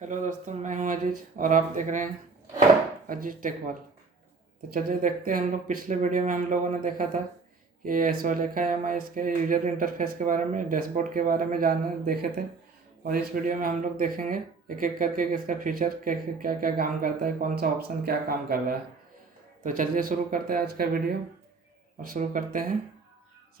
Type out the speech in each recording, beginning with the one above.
Hello दोस्तों, मैं हूं अजीज और आप देख रहे हैं अजीज टेक वर्ल्ड। तो चलिए देखते हैं। हम लोग पिछले वीडियो में हम लोगों ने देखा था कि एसोलेखा एमआईएस के यूजर इंटरफेस के बारे में, डैशबोर्ड के बारे में जानने देखे थे। और इस वीडियो में हम लोग देखेंगे एक एक करके कि इसका फीचर क्या क्या काम करता है, कौन सा ऑप्शन क्या काम कर रहा है। तो चलिए शुरू करते हैं आज का वीडियो और शुरू करते हैं।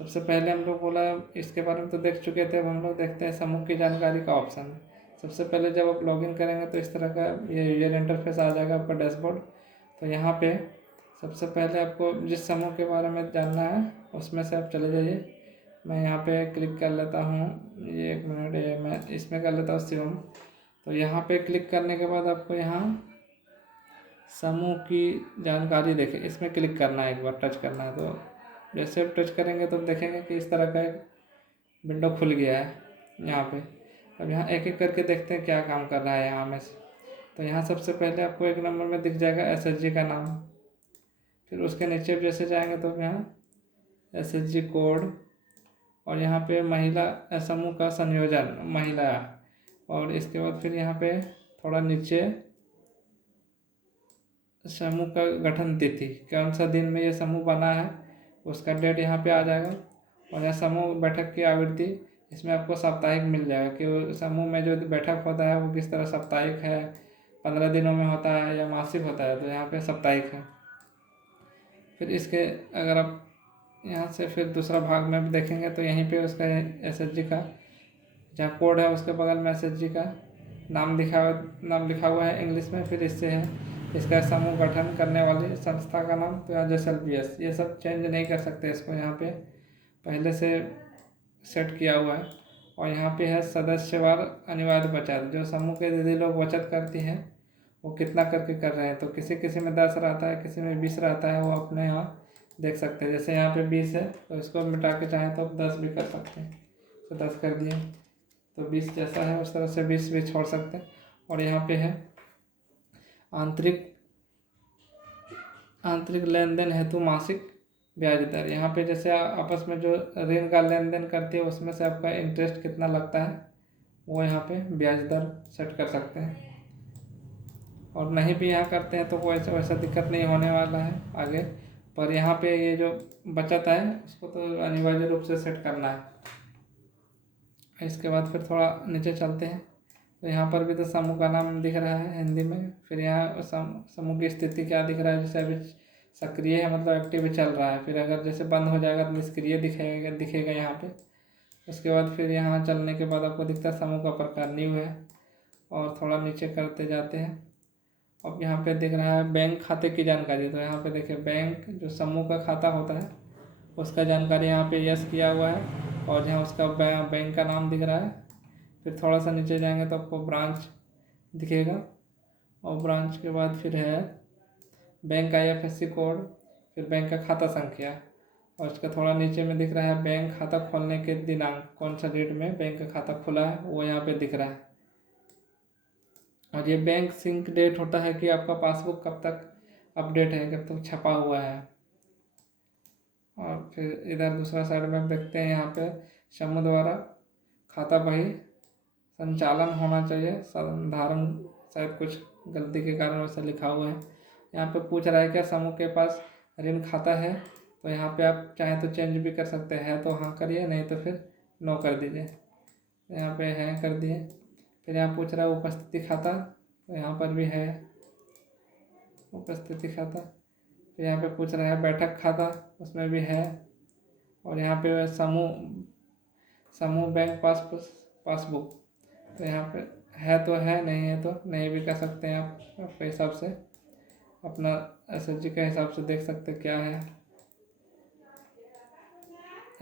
सबसे पहले हम लोग बोला इसके बारे में तो देख चुके थे। अब हम लोग देखते हैं समूह की जानकारी का ऑप्शन। सबसे पहले जब आप लॉगिन करेंगे तो इस तरह का ये यूजर इंटरफेस आ जाएगा आपका डैशबोर्ड। तो यहाँ पे सबसे पहले आपको जिस समूह के बारे में जानना है उसमें से आप चले जाइए। मैं यहाँ पे क्लिक कर लेता हूँ, ये 1 मिनट, ये मैं इसमें कर लेता हूँ शिवम। तो यहाँ पे क्लिक करने के बाद आपको यहाँ समूह की जानकारी देखें, इसमें क्लिक करना है, एक बार टच करना है। तो जैसे आप टच करेंगे तो देखेंगे कि इस तरह का एक विंडो खुल गया है यहाँ पे। अब यहाँ एक एक करके देखते हैं क्या काम कर रहा है यहाँ में से। तो यहाँ सबसे पहले आपको 1 नंबर में दिख जाएगा एसएचजी का नाम। फिर उसके नीचे जैसे जाएंगे तो यहाँ एसएचजी कोड, और यहाँ पे महिला समूह का संयोजन महिला, और इसके बाद फिर यहाँ पे थोड़ा नीचे समूह का गठन तिथि, कौन सा दिन में ये समूह बना है उसका डेट यहाँ पे आ जाएगा। और यहाँ समूह बैठक की आवृत्ति, इसमें आपको साप्ताहिक मिल जाएगा कि वो समूह में जो बैठक होता है वो किस तरह साप्ताहिक है, 15 दिनों में होता है या मासिक होता है। तो यहाँ पे साप्ताहिक है। फिर इसके अगर आप यहाँ से फिर दूसरा भाग में भी देखेंगे तो यहीं पे उसका एसएचजी का जहाँ कोड है उसके बगल में एसएचजी का नाम लिखा हुआ है इंग्लिश में। फिर इससे है इसका समूह गठन करने वाली संस्था का नाम, तो यहाँ जैसल BS, ये सब चेंज नहीं कर सकते इसको, यहाँ पे पहले से सेट किया हुआ है। और यहाँ पे है सदस्यवार अनिवार्य बचत, जो समूह के दीदी लोग बचत करती हैं वो कितना करके कर रहे हैं। तो किसी किसी में 10 रहता है, किसी में 20 रहता है, वो अपने यहाँ देख सकते हैं। जैसे यहाँ पे 20 है तो इसको मिटा के चाहें तो 10 भी कर सकते हैं। तो 10 कर दिए तो 20 जैसा है उस तरह से 20 भी छोड़ सकते हैं। और यहाँ पे है आंतरिक लेन देन हेतु मासिक ब्याज दर। यहाँ पे जैसे आपस में जो ऋण का लेन देन करती है उसमें से आपका इंटरेस्ट कितना लगता है वो यहाँ पे ब्याज दर सेट कर सकते हैं। और नहीं भी यहाँ करते हैं तो कोई वैसा दिक्कत नहीं होने वाला है आगे। पर यहाँ पे ये जो बचत है उसको तो अनिवार्य रूप से सेट करना है। इसके बाद फिर थोड़ा नीचे चलते हैं तो यहाँ पर भी तो समूह का नाम दिख रहा है हिंदी में। फिर यहाँ समूह की स्थिति क्या दिख रहा है, जैसे अभी सक्रिय है मतलब एक्टिव चल रहा है। फिर अगर जैसे बंद हो जाएगा तो निष्क्रिय दिखेगा यहाँ पे। उसके बाद फिर यहाँ चलने के बाद आपको दिखता है समूह का प्रकार न्यू है। और थोड़ा नीचे करते जाते हैं। अब यहाँ पे दिख रहा है बैंक खाते की जानकारी। तो यहाँ पे देखिए बैंक जो समूह का खाता होता है उसका जानकारी यहाँ पे यस किया हुआ है। और यहाँ उसका बैंक का नाम दिख रहा है। फिर थोड़ा सा नीचे जाएंगे तो आपको ब्रांच दिखेगा। और ब्रांच के बाद फिर है बैंक का IFSC कोड, फिर बैंक का खाता संख्या। और उसका थोड़ा नीचे में दिख रहा है बैंक खाता खोलने के दिनांक, कौन सा डेट में बैंक का खाता खुला है वो यहाँ पे दिख रहा है। और ये बैंक सिंक डेट होता है कि आपका पासबुक कब तक अपडेट है, कब तक छपा हुआ है। और फिर इधर दूसरा साइड में आप देखते हैं यहाँ पे समूह द्वारा खाता बही संचालन होना चाहिए साधारण, शायद कुछ गलती के कारण वैसा लिखा हुआ है। यहाँ पे पूछ रहा है क्या समूह के पास ऋण खाता है। तो यहाँ पे आप चाहें तो चेंज भी कर सकते हैं, तो हाँ करिए, नहीं तो फिर नो कर दीजिए। यहाँ पे है कर दिए। फिर यहाँ पूछ रहा है उपस्थिति खाता, तो यहाँ पर भी है उपस्थिति खाता। फिर यहाँ पे पूछ रहा है बैठक खाता, उसमें भी है। और यहाँ पे समूह बैंक पासबुक, तो यहाँ पे है तो है, नहीं है तो नहीं भी कर सकते हैं आप अपने हिसाब से, अपना SHG के हिसाब से देख सकते क्या है।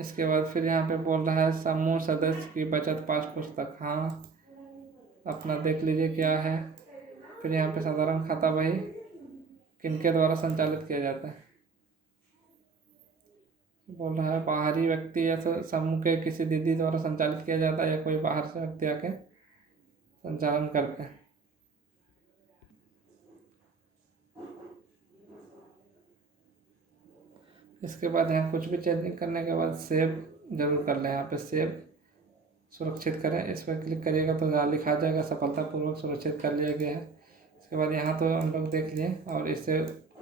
इसके बाद फिर यहाँ पे बोल रहा है समूह सदस्य की बचत पाठ पुस्तक, हाँ अपना देख लीजिए क्या है। फिर यहाँ पे साधारण खाता बही किनके द्वारा संचालित किया जाता है, बोल रहा है बाहरी व्यक्ति या समूह के किसी दीदी द्वारा संचालित किया जाता है या कोई बाहर से व्यक्ति आके संचालन करते हैं। इसके बाद यहाँ कुछ भी चेंजिंग करने के बाद सेव जरूर कर लें। यहाँ पे सेव सुरक्षित करें, इस पर क्लिक करिएगा तो यहाँ लिखा जाएगा सफलतापूर्वक सुरक्षित कर लिया गया है। इसके बाद यहाँ तो हम लोग देख लिए और इससे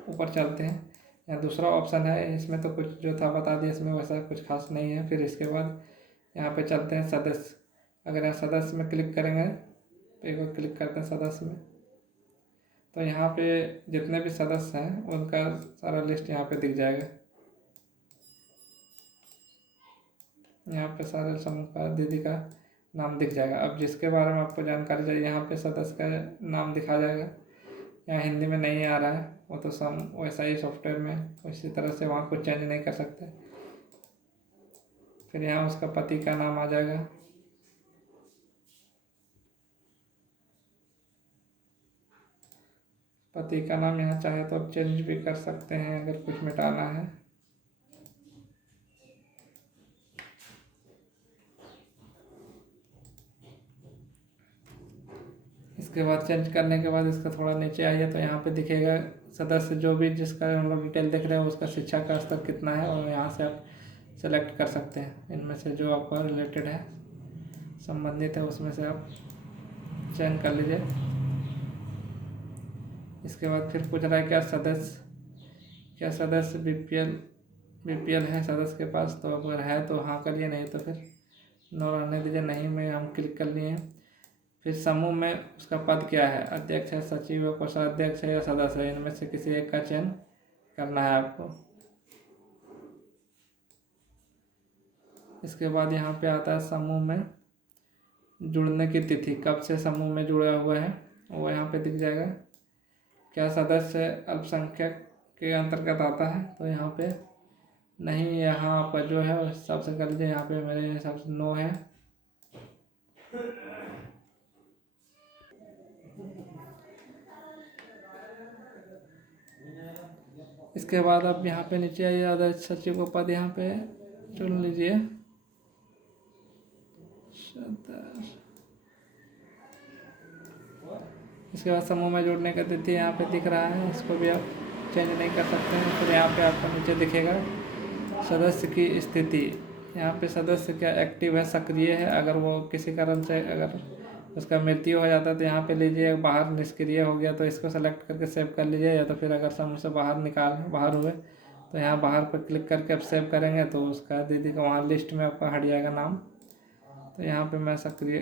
ऊपर चलते हैं। यहाँ दूसरा ऑप्शन है, इसमें तो कुछ जो था बता दिया, इसमें वैसा कुछ खास नहीं है। फिर इसके बाद यहाँ पे चलते हैं सदस्य। अगर यहाँ सदस्य में क्लिक करेंगे तो एक बार क्लिक करते हैं सदस्य में, तो यहाँ पे जितने भी सदस्य हैं उनका सारा लिस्ट यहाँ पे दिख जाएगा। यहाँ पे सारे समूह का दीदी का नाम दिख जाएगा। अब जिसके बारे में आपको जानकारी चाहिए यहाँ पे सदस्य का नाम दिखा जाएगा। यहाँ हिंदी में नहीं आ रहा है, वो तो सम वैसा ही सॉफ्टवेयर में उसी तरह से वहाँ कुछ चेंज नहीं कर सकते। फिर यहाँ उसका पति का नाम आ जाएगा। पति का नाम यहाँ चाहे तो चेंज भी कर सकते हैं अगर कुछ मिटाना है। इसके बाद चेंज करने के बाद इसका थोड़ा नीचे आइए तो यहाँ पे दिखेगा सदस्य जो भी जिसका हम लोग डिटेल देख रहे हैं उसका शिक्षा का स्तर कितना है, और यहाँ से आप सेलेक्ट कर सकते हैं इनमें से जो आपका रिलेटेड है, संबंधित है, उसमें से आप चयन कर लीजिए। इसके बाद फिर पूछ रहा है क्या सदस्य बीपीएल है सदस्य के पास, तो अगर है तो हाँ करिए, नहीं तो फिर नो रहने दीजिए। नहीं में हम क्लिक कर लिए। फिर समूह में उसका पद क्या है, अध्यक्ष है, सचिव है, कोषाध्यक्ष है या सदस्य है, इनमें से किसी एक का चयन करना है आपको। इसके बाद यहाँ पे आता है समूह में जुड़ने की तिथि, कब से समूह में जुड़ा हुआ है वो यहाँ पे दिख जाएगा। क्या सदस्य अल्पसंख्यक के अंतर्गत आता है, तो यहाँ पे नहीं, यहाँ आपका जो है उस हिसाब से कर लीजिए। यहाँ पे मेरे हिसाब से नो है। इसके बाद आप यहाँ पे नीचे आइए, अध्यक्ष सचिव का पद यहाँ पे चुन लीजिए। इसके बाद समूह में जुड़ने का तिथि यहाँ पे दिख रहा है, इसको भी आप चेंज नहीं कर सकते हैं। फिर यहाँ पे आपको नीचे दिखेगा सदस्य की स्थिति, यहाँ पे सदस्य क्या एक्टिव है, सक्रिय है। अगर वो किसी कारण से अगर उसका मृत्यु हो जाता है तो यहाँ पे लीजिए बाहर निष्क्रिय हो गया तो इसको सेलेक्ट करके सेव कर लीजिए, या तो फिर अगर समूह से बाहर हुए तो यहाँ बाहर पर क्लिक करके आप सेव करेंगे तो उसका दीदी का वहाँ लिस्ट में आपका हट जाएगा नाम। तो यहाँ पे मैं सक्रिय,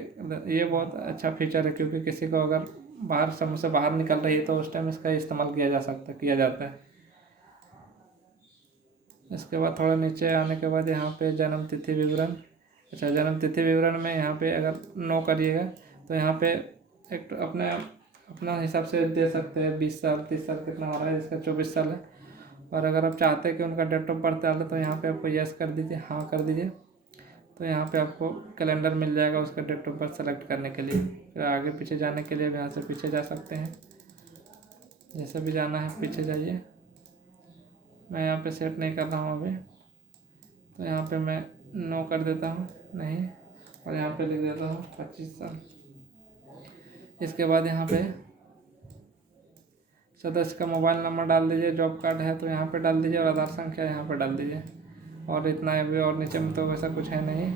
ये बहुत अच्छा फीचर है क्योंकि किसी को अगर समूह से बाहर निकल रही है तो उस टाइम इसका इस्तेमाल किया जाता है। इसके बाद थोड़ा नीचे आने के बाद यहाँ पे जन्म तिथि विवरण, जन्म तिथि विवरण में यहाँ पे अगर नो करिएगा तो यहाँ पे एक अपना हिसाब से दे सकते हैं, 20 साल 30 साल कितना हो रहा है, इसका 24 साल है। और अगर आप चाहते हैं कि उनका डेट ऑफ बर्थ डालें तो यहाँ पे आपको यस कर दीजिए, हाँ कर दीजिए, तो यहाँ पे आपको कैलेंडर मिल जाएगा उसका डेट ऑफ बर्थ सेलेक्ट करने के लिए। फिर आगे पीछे जाने के लिए यहाँ से पीछे जा सकते हैं, जैसे भी जाना है पीछे जाइए। मैं यहाँ पे सेट नहीं कर रहा हूँ अभी, तो यहाँ पे मैं नो कर देता हूँ, नहीं, और यहाँ पे लिख देता हूँ 25 साल। इसके बाद यहाँ पे सदस्य का मोबाइल नंबर डाल दीजिए, जॉब कार्ड है तो यहाँ पे डाल दीजिए, और आधार संख्या यहाँ पे डाल दीजिए, और इतना है भी, और नीचे में तो वैसा कुछ है नहीं।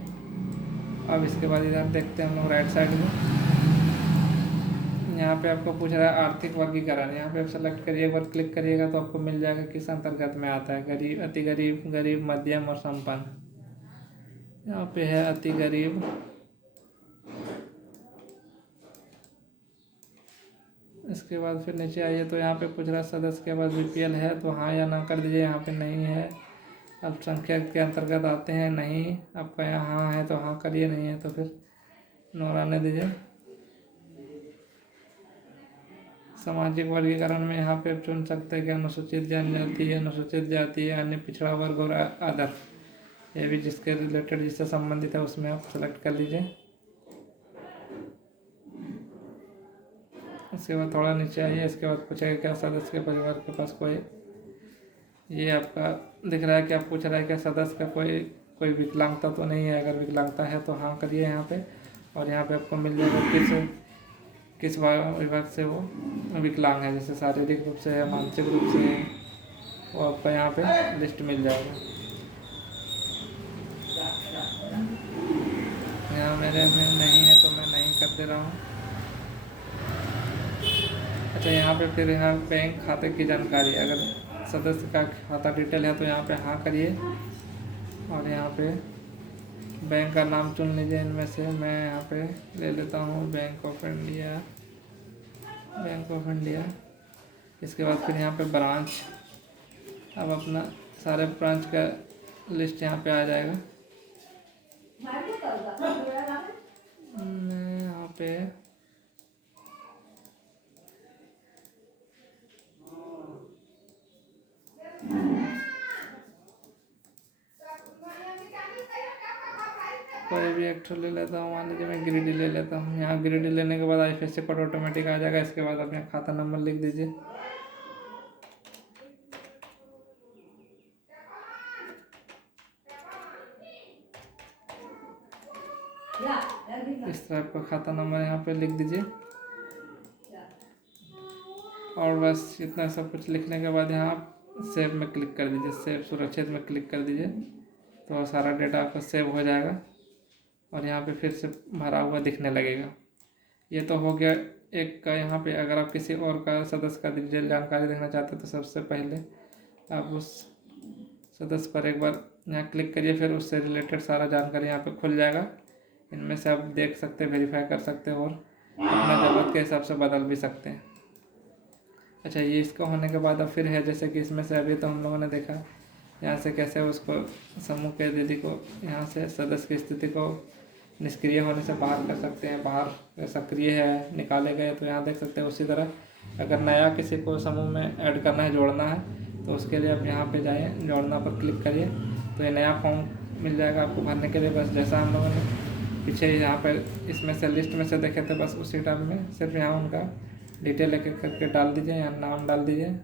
अब इसके बाद इधर देखते हैं हम लोग राइट साइड में, यहाँ पे आपको पूछ रहा है आर्थिक वर्गीकरण, यहाँ पे आप सेलेक्ट करिए, एक बार क्लिक करिएगा तो आपको मिल जाएगा किस अंतर्गत में आता है, गरीब, अति गरीब, गरीब, मध्यम और संपन्न। यहाँ पे है अति गरीब। इसके बाद फिर नीचे आइए तो यहाँ पे पूछ रहा है सदस्य के पास बीपीएल है, तो हाँ या ना कर दीजिए। यहाँ पे नहीं है। अल्पसंख्यक के अंतर्गत आते हैं, नहीं, आपका यहाँ हाँ है तो हाँ करिए, नहीं है तो फिर नो रहने दीजिए। सामाजिक वर्गीकरण में यहाँ पे आप चुन सकते हैं कि अनुसूचित जनजाति, अनुसूचित जाति, अन्य पिछड़ा वर्ग और अदर, ये भी जिसके रिलेटेड जिससे संबंधित है उसमें आप सेलेक्ट कर लीजिए। इसके बाद थोड़ा नीचे आइए, इसके बाद पूछेगा क्या सदस्य के परिवार के पास कोई, ये आपका दिख रहा है कि आप पूछ रहा है क्या सदस्य का कोई विकलांगता तो नहीं है। अगर विकलांगता है तो हाँ करिए यहाँ पे, और यहाँ पे आपको मिल जाएगा किस विभाग से वो विकलांग है, जैसे शारीरिक रूप से है, मानसिक रूप से है, वो आपको यहाँ पे लिस्ट मिल जाएगा। यहाँ मेरे मेरे में नहीं है तो मैं नहीं कर दे रहा हूँ। अच्छा, यहाँ पे फिर यहाँ बैंक खाते की जानकारी, अगर सदस्य का खाता डिटेल है तो यहाँ पे हाँ करिए और यहाँ पे बैंक का नाम चुन लीजिए। इनमें से मैं यहाँ पे ले लेता हूँ bank of India. Bank of India. इसके बाद फिर यहाँ पे ब्रांच, अब अपना सारे ब्रांच का लिस्ट यहाँ पे आ जाएगा। मैं यहाँ पे कोई भी एक ठो ले लेता हूँ, मान लीजिए मैं गिरिडी ले लेता हूँ। यहाँ गिरिडी लेने के बाद IFSC कोड ऑटोमेटिक आ जाएगा। इसके बाद अपने खाता नंबर लिख दीजिए। इस तरह का खाता नंबर यहाँ पे लिख दीजिए और बस इतना सब कुछ लिखने के बाद यहाँ सेव में क्लिक कर दीजिए। सेव सुरक्षित में क्लिक कर दीजिए तो सारा डेटा आपका सेव हो जाएगा और यहाँ पे फिर से भरा हुआ दिखने लगेगा। ये तो हो गया एक का। यहाँ पे अगर आप किसी और का सदस्य का डिटेल जानकारी देखना चाहते हैं तो सबसे पहले आप उस सदस्य पर एक बार यहाँ क्लिक करिए, फिर उससे रिलेटेड सारा जानकारी यहाँ पे खुल जाएगा। इनमें से आप देख सकते हैं, वेरीफाई कर सकते हैं और अपना ज़रूरत के हिसाब से बदल भी सकते हैं। अच्छा, ये इसका होने के बाद अब फिर है, जैसे कि इसमें से अभी तो हम लोगों ने देखा यहाँ से कैसे उसको समूह के दीदी को यहाँ से सदस्य की स्थिति को निष्क्रिय होने से बाहर कर सकते हैं। बाहर सक्रिय है, निकाले गए तो यहाँ देख सकते हैं। उसी तरह अगर नया किसी को समूह में ऐड करना है, जोड़ना है, तो उसके लिए आप यहाँ पे जाइए, जोड़ना पर क्लिक करिए तो ये नया फॉर्म मिल जाएगा आपको भरने के लिए। बस जैसा हम लोगों ने पीछे यहाँ पर इसमें से लिस्ट में से देखे थे, बस उसी टाइम में सिर्फ यहाँ उनका डिटेल एक एक करके डाल दीजिए। यहाँ नाम डाल दीजिए,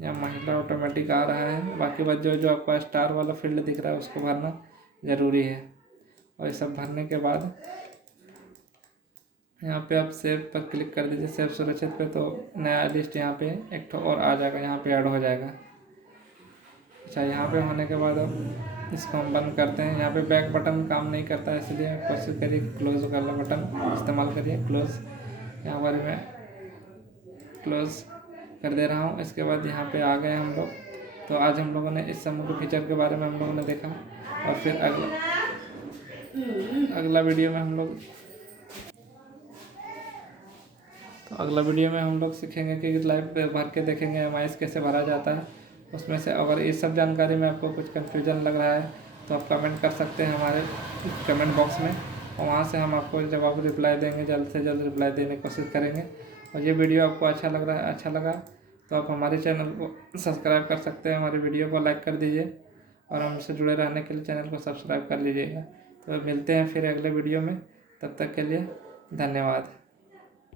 यहाँ महिला ऑटोमेटिक आ रहा है। बाकी बात जो आपका स्टार वाला फील्ड दिख रहा है उसको भरना ज़रूरी है। और ये सब भरने के बाद यहाँ पे आप सेव पर क्लिक कर दीजिए, सेव सुरक्षित पे, तो नया लिस्ट यहाँ पे एक तो और आ जाएगा, यहाँ पे ऐड हो जाएगा। अच्छा, यहाँ पे होने के बाद अब इसको हम बंद करते हैं। यहाँ पे बैक बटन काम नहीं करता है, इसलिए कोशिश करिए क्लोज वाला बटन इस्तेमाल करिए। क्लोज, यहाँ पर मैं क्लोज कर दे रहा हूँ। इसके बाद यहाँ पे आ गए हम लोग। तो आज हम लोगों ने इस समूह के फीचर के बारे में हम लोगों ने देखा और फिर अगला वीडियो में हम लोग सीखेंगे कि लाइव भर के देखेंगे MIS कैसे भरा जाता है। उसमें से अगर इस सब जानकारी में आपको कुछ कन्फ्यूजन लग रहा है तो आप कमेंट कर सकते हैं हमारे कमेंट बॉक्स में, और वहाँ से हम आपको जवाब रिप्लाई देंगे, जल्द से जल्द रिप्लाई देने की कोशिश करेंगे। और ये वीडियो आपको अच्छा लगा तो आप हमारे चैनल को सब्सक्राइब कर सकते हैं, हमारे वीडियो को लाइक कर दीजिए और हमसे जुड़े रहने के लिए चैनल को सब्सक्राइब कर लीजिएगा। तो मिलते हैं फिर अगले वीडियो में, तब तक के लिए धन्यवाद।